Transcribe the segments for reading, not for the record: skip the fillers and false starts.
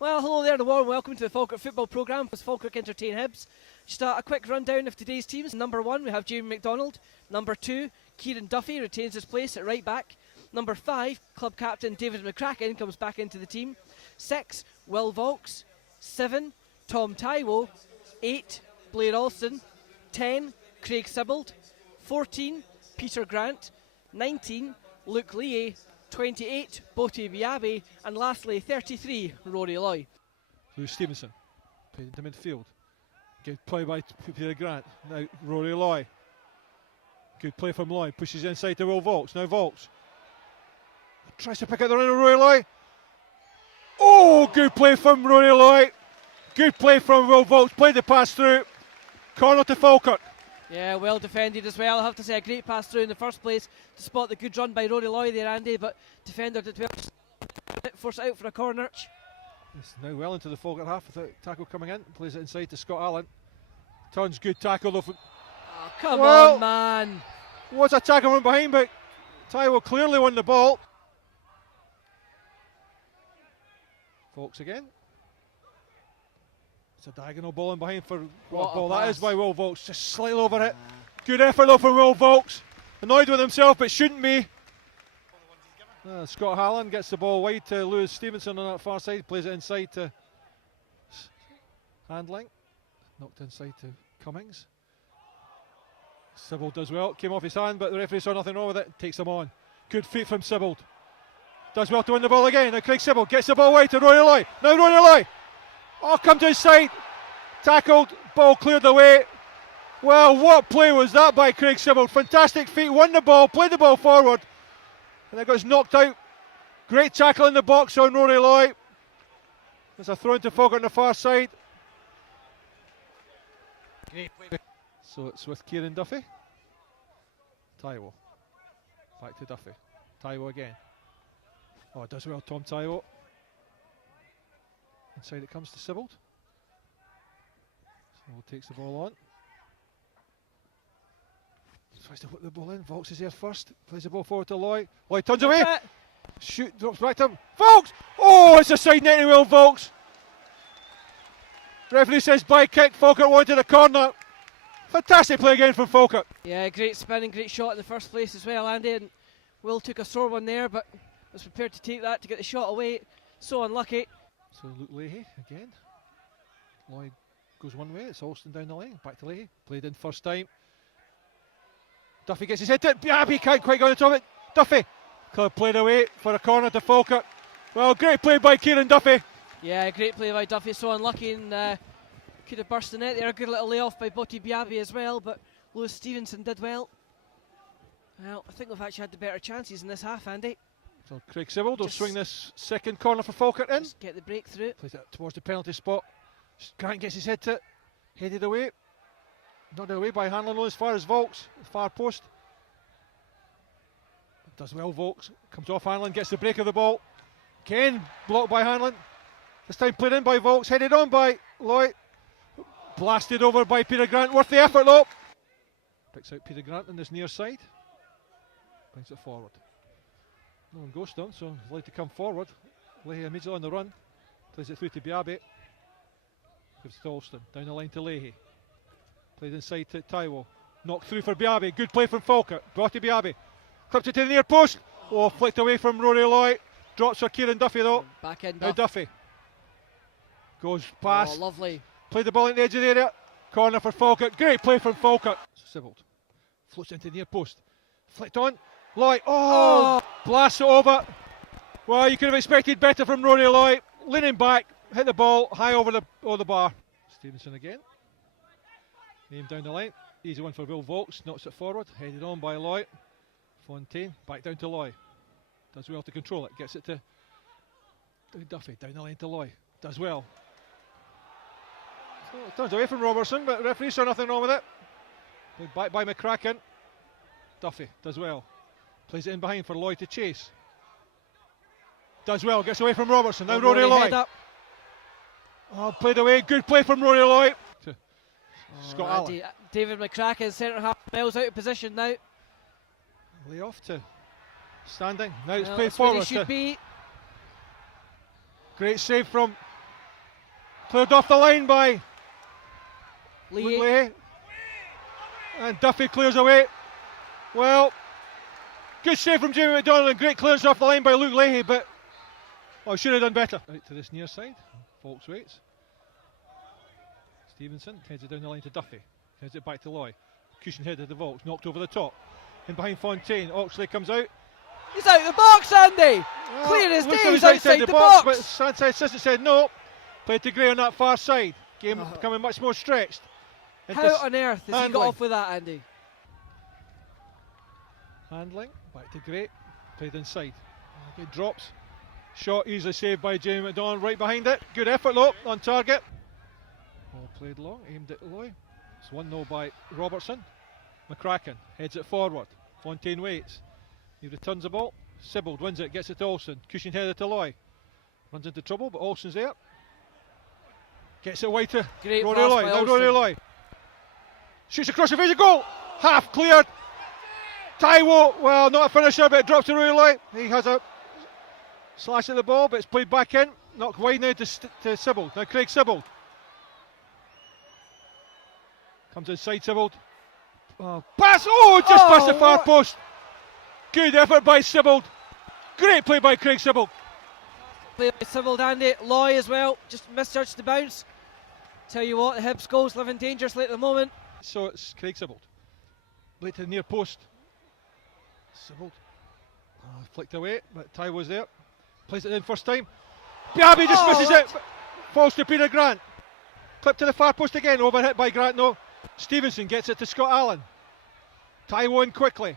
Well, hello there and a warm welcome to the Falkirk football programme as Falkirk entertain Hibs. Just a quick rundown of today's teams. Number 1, we have Jamie McDonald. Number 2, Kieran Duffy retains his place at right back. Number 5, club captain David McCracken comes back into the team. 6, Will Vaulks. 7, Tom Taiwo. 8, Blair Alston. 10, Craig Sibbald. 14, Peter Grant. 19, Luke Leahy. 28, Botti Biabi, and lastly 33, Rory Loy. Lewis Stevenson, played into midfield. Good play by Peter Grant. Now Rory Loy. Good play from Loy. Pushes inside to Will Vaulks. Now Vaulks tries to pick out the run of Rory Loy. Oh, good play from Rory Loy. Good play from Will Vaulks. Played the pass through. Corner to Falkirk. Yeah, well defended as well. I have to say, a great pass through in the first place to spot the good run by Rory Loy there, Andy, but defender did well. Force it out for a corner. It's now well into the Falkirk half with a tackle coming in. Plays it inside to Scott Allen. Turns good tackle though. Oh, come on, man. Was a tackle from behind, but Taiwo clearly won the ball. Vaulks again. It's a diagonal ball in behind for what ball that is by Will Vaulks. Just slightly over it. Good effort though from Will Vaulks. Annoyed with himself, but shouldn't be. Scott Hallen gets the ball wide to Lewis Stevenson on that far side. Plays it inside to Handling. Knocked inside to Cummings. Sibbald does well. Came off his hand, but the referee saw nothing wrong with it. Takes him on. Good feet from Sibbald. Does well to win the ball again. Now Craig Sibbald gets the ball wide to Rory Loy. Now Rory Loy. Oh, comes inside, tackled, ball cleared away. Well, what play was that by Craig Sibbald? Fantastic feet, won the ball, played the ball forward, and it got knocked out. Great tackle in the box on Rory Loy. There's a throw into Falkirk on the far side. So it's with Kieran Duffy. Taiwo. Back to Duffy. Taiwo again. Oh, does well, Tom Taiwo. Inside it comes to Sibbald. Sibbald takes the ball on. Tries to whip the ball in. Vaulks is there first. Plays the ball forward to Loy. Loy turns away. Shoot, drops back to him. Vaulks! Oh, it's a side net to Will Vaulks. Referee says by kick. Falkirk wanted a corner. Fantastic play again from Falkirk. Yeah, great spinning, great shot in the first place as well, Andy. And Will took a sore one there, but was prepared to take that to get the shot away. So unlucky. So Luke Leahy again. Lloyd goes one way, it's Alston down the lane. Back to Leahy. Played in first time. Duffy gets his head to it. Biabi can't quite go on the top of it. Duffy played away for a corner to Falkirk. Well, great play by Kieran Duffy. Yeah, great play by Duffy. So unlucky and could have burst the net there. A good little layoff by Botti Biabi as well, but Lewis Stevenson did well. Well, I think we've actually had the better chances in this half, Andy. So Craig Sibbald will swing this second corner for Falkirk in. Just get the breakthrough. Plays it towards the penalty spot. Grant gets his head to it. Headed away. Not away by Hanlon as far as Vaulks. Far post. Does well Vaulks. Comes off Hanlon. Gets the break of the ball. Again blocked by Hanlon. This time played in by Vaulks. Headed on by Loy. Blasted over by Peter Grant. Worth the effort though. Picks out Peter Grant on this near side. Brings it forward. No one goes to him, so he's allowed to come forward. Leahy immediately on the run. Plays it through to Biabi. Gives it to Alston. Down the line to Leahy. Played inside to Taiwo. Knocked through for Biabi. Good play from Falkirk. Botti Biabi. Clipped it to the near post. Oh, flicked away from Rory Loy. Drops for Kieran Duffy though. Back in Now Duffy. Goes past. Oh, lovely. Played the ball in the edge of the area. Corner for Falkirk. Great play from Falkirk. Sibbald. Floats into the near post. Flicked on. Loy, blasts it over. Well, you could have expected better from Rory Loy. Leaning back, hit the ball high over the bar. Stevenson again. Aimed down the line. Easy one for Will Vaulks. Knocks it forward. Headed on by Loy. Fontaine back down to Loy. Does well to control it. Gets it to Duffy. Down the line to Loy. Does well. So it turns away from Robertson, but the referee saw nothing wrong with it. Played back by McCracken. Duffy does well. Plays it in behind for Loy to chase. Does well, gets away from Robertson. Now Rory Loy. Oh, played away. Good play from Rory Loy. Scott Allen. David McCracken, centre half, miles out of position now. Lay off to standing. Now it's well, played forward. Should be. Great save from Cleared off the line by Lee. Leahy. And Duffy clears away. Well, good save from Jamie McDonald and great clearance off the line by Luke Leahy, but should have done better. Out to this near side. Folks waits. Stevenson heads it down the line to Duffy. Heads it back to Loy. Cushion headed to Volks, knocked over the top. In behind Fontaine, Oxley comes out. He's out the box, Andy! Well, clear as day, he he's was outside the box! But Sansai assistant said no. Played to Gray on that far side. Game becoming much more stretched. How on earth has he got off with that, Andy? Handling, back to Gray. Played inside. It drops. Shot easily saved by Jamie McDonald, right behind it. Good effort though, on target. Ball played long, aimed at Loy. It's 1-0 by Robertson. McCracken heads it forward. Fontaine waits. He returns the ball. Sibbald wins it, gets it to Olsen. Cushion headed to Loy. Runs into trouble, but Olsen's there. Gets it wide to Rory Loy. Now Rory Loy. Shoots across the face of goal. Half cleared. Taiwo, well, not a finisher, but it drops to Rory Loy. He has a slash at the ball, but it's played back in. Knocked wide now to Sibbald. Now Craig Sibbald. Comes inside Sibbald. Pass! Just past the far post. Good effort by Sibbald. Great play by Craig Sibbald. Play by Sibbald, Andy. Loy as well. Just misjudged the bounce. Tell you what, the Hibs goals living dangerously at the moment. So it's Craig Sibbald. Late to the near post. Sibbald. Flicked away, but Ty was there. Plays it in first time. Biabi just misses it. Falls to Peter Grant. Clip to the far post again. Overhit by Grant, no. Stevenson gets it to Scott Allen. Taiwo in quickly.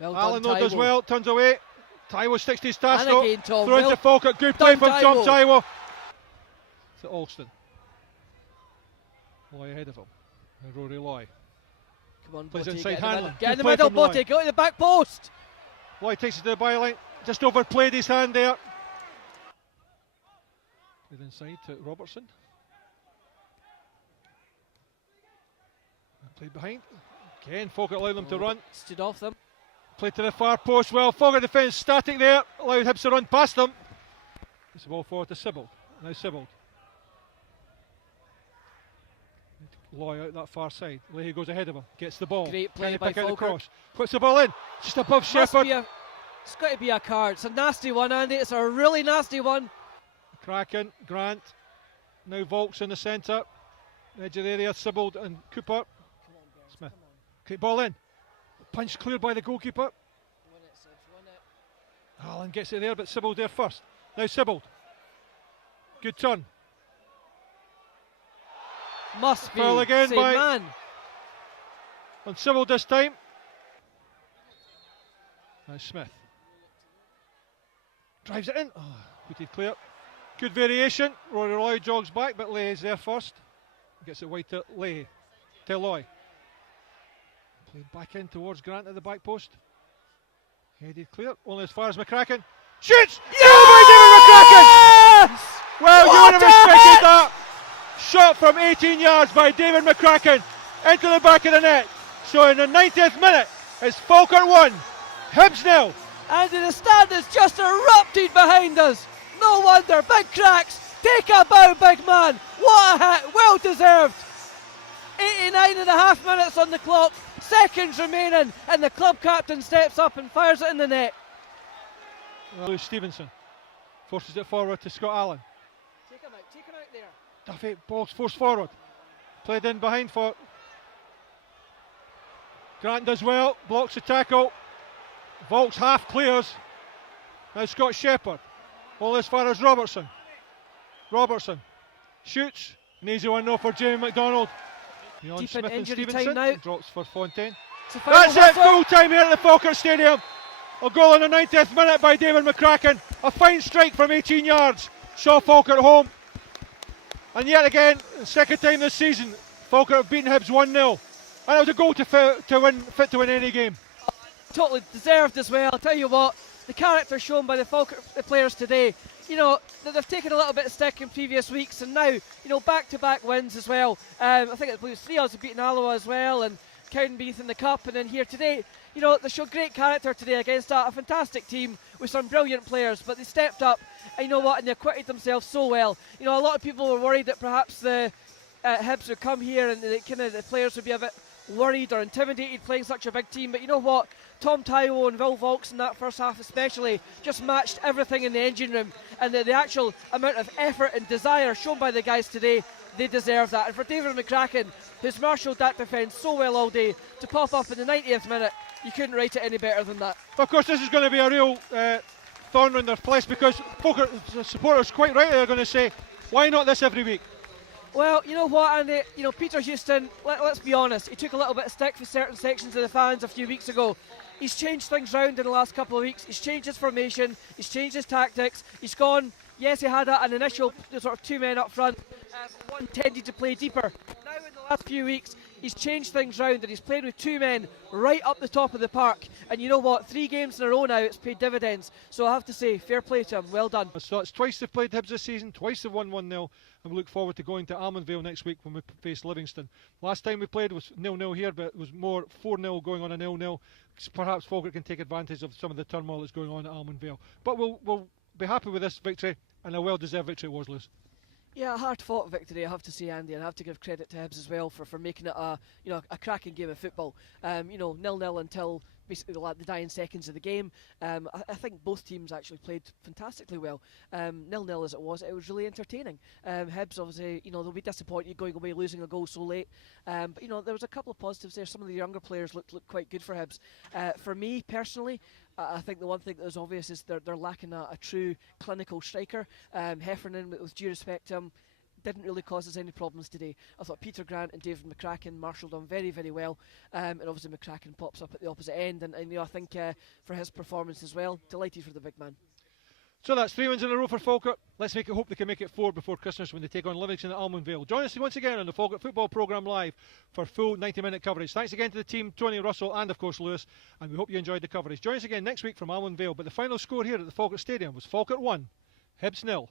Well Allen done, does well, turns away. Taiwo sticks to his task though. Throw into Falkirk. Good play from Tom Taiwo. To Alston. Loy ahead of him. And Rory Loy. Come on, plays Botte, inside Hanlon. Get in the middle, Botte. Go to the back post. Loy takes it to the byline. Just overplayed his hand there. Played inside to Robertson. Played behind. Again, Falkirk allowed them to run. Stood off them. Played to the far post. Well, Falkirk defence static there. Allowed Hibs to run past them. It's the ball forward to Sibbald. Now Sibbald. Loy out that far side. Leahy goes ahead of him. Gets the ball. Great play by Falkirk. Falkirk. Puts the ball in. Just above Shepherd. It's got to be a card. It's a nasty one, Andy. It's a really nasty one. Kraken, Grant. Now Volks in the centre. Edge of the area. Sibbald and Cooper. Smith. Great ball in. Punch cleared by the goalkeeper. Allen gets it there, but Sibbald there first. Now Sibbald. Good turn. Must be foul again same by man. On Sibbald this time. Now Smith. Drives it in. Booted clear. Good variation. Rory Loy jogs back, but Leahy's there first. Gets it wide to Leahy. To Loy. Played back in towards Grant at the back post. Headed clear. Only as far as McCracken. Shoots! Yes! By David McCracken! Well, What you would have expected that. Shot from 18 yards by David McCracken into the back of the net. So in the 90th minute, it's Falkirk 1, Hibs 0. And the stand has just erupted behind us. No wonder, big cracks. Take a bow, big man. What a hit, well deserved. 89.5 minutes on the clock, seconds remaining, and the club captain steps up and fires it in the net. Lewis Stevenson forces it forward to Scott Allen. Take him out there. Duffy, ball's forced forward. Played in behind for Grant does well, blocks the tackle. Volks half clears. Now Scott Shepherd. All as far as Robertson. Robertson shoots. An easy 1-0 for Jamie McDonald. Beyond Deep Smith in and injury Stevenson. time now. Drops for Fontaine. That's That's it, full time here at the Falkirk Stadium. A goal in the 90th minute by David McCracken. A fine strike from 18 yards. Saw Falkirk home. And yet again, the second time this season, Falkirk have beaten Hibs 1-0. And it was a goal fit to win any game. Totally deserved as well. I'll tell you what, the character shown by the Falkirk players today, you know, they've taken a little bit of stick in previous weeks, and now, you know, back-to-back wins as well. I think it was 3 odds have beaten Alloa as well, and Cowdenbeath in the cup, and then here today, you know, they showed great character today against a fantastic team with some brilliant players, but they stepped up, and you know what, and they acquitted themselves so well. You know, a lot of people were worried that perhaps the Hibs would come here and the players would be a bit worried or intimidated playing such a big team, but you know what, Tom Taiwo and Will Vaulks in that first half especially just matched everything in the engine room, and the actual amount of effort and desire shown by the guys today, they deserve that. And for David McCracken, who's marshalled that defence so well all day, to pop up in the 90th minute, you couldn't write it any better than that. Of course, this is going to be a real thorn in their flesh, because Falkirk supporters quite rightly are going to say, why not this every week? Well, you know what, Andy, you know, Peter Houston, let's be honest, he took a little bit of stick for certain sections of the fans a few weeks ago. He's changed things round in the last couple of weeks. He's changed his formation, he's changed his tactics, he's gone, yes, he had an initial sort of two men up front, one tended to play deeper. Now in the last few weeks, he's changed things round and he's played with two men right up the top of the park. And you know what, 3 games in a row now, it's paid dividends. So I have to say, fair play to him, well done. So it's twice they've played Hibs this season, twice they've won 1-0, and we look forward to going to Almondvale next week when we face Livingston. Last time we played was 0-0 here, but it was more 4-0 going on a 0-0. Perhaps Falkirk can take advantage of some of the turmoil that's going on at Almondvale. But we'll be happy with this victory, and a well-deserved victory it was, Lewis. Yeah, a hard-fought victory, I have to say, Andy, and I have to give credit to Hibs as well for making it a cracking game of football. 0-0 until basically the dying seconds of the game. I think both teams actually played fantastically well. 0-0 as it was really entertaining. Hibs obviously, they'll be disappointed going away losing a goal so late. But there was a couple of positives there. Some of the younger players looked quite good for Hibs. For me personally, I think the one thing that is obvious is they're lacking a true clinical striker. Heffernan, with due respect to him, didn't really cause us any problems today. I thought Peter Grant and David McCracken marshalled on very, very well. And obviously McCracken pops up at the opposite end. And I think for his performance as well, delighted for the big man. So that's 3 wins in a row for Falkirk. Let's hope they can make it 4 before Christmas when they take on Livingston at Almondvale. Join us once again on the Falkirk Football Programme Live for full 90-minute coverage. Thanks again to the team, Tony, Russell and of course Lewis, and we hope you enjoyed the coverage. Join us again next week from Almondvale, but the final score here at the Falkirk Stadium was Falkirk 1, Hibs 0.